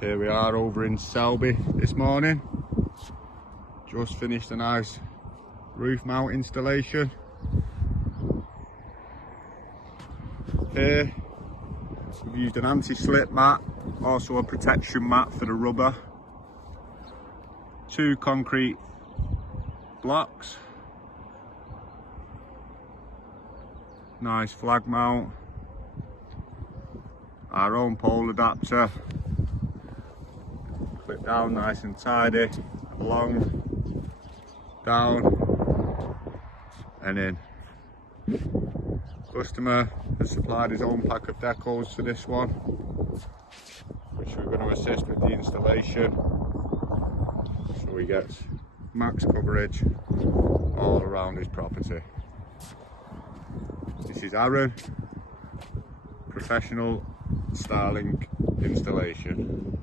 Here we are over in Selby this morning. Just finished a nice roof mount installation. Here we've used an anti-slip mat, also a protection mat for the rubber. 2 concrete blocks. Nice flag mount. Our own pole adapter. Clip down nice and tidy. Along, down and in. Customer has supplied his own pack of decals for this one, which we're going to assist with the installation, so he gets max coverage all around his property. This is Aaron, professional Starlink installation.